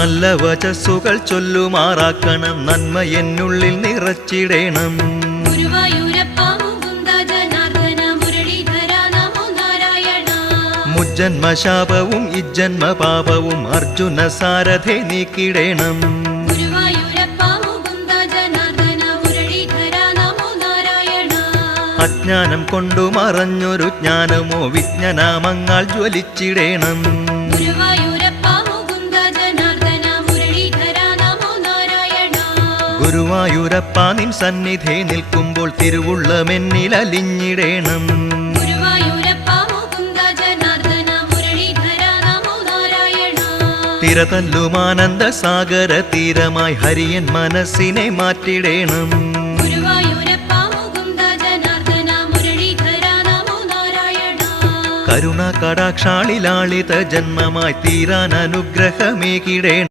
നല്ല വചസ്സുകൾ ചൊല്ലുമാറാക്കണം, നന്മ എന്നുള്ളിൽ നിറച്ചിടേണം. മുജ്ജന്മശാപവും ഇജ്ജന്മ പാപവും അർജുന സാരഥെ നീക്കിടേണം. അജ്ഞാനം കൊണ്ടു മറഞ്ഞൊരു ജ്ഞാനമോ വിജ്ഞാനാമങ്ങൾ ജ്വലിച്ചിടേണം. ഗുരുവായൂരപ്പ നിൻ സന്നിധി നിൽക്കുമ്പോൾ തിരുവുള്ളമെന്നിൽ അലിഞ്ഞിടേണം. തിരതല്ലുമാനന്ദ സാഗര തീരമായി ഹരിയൻ മനസ്സിനെ മാറ്റിടേണം. കരുണ കടാക്ഷാളിലാളിത ജന്മമായി തീരാൻ അനുഗ്രഹമേകിടേണം.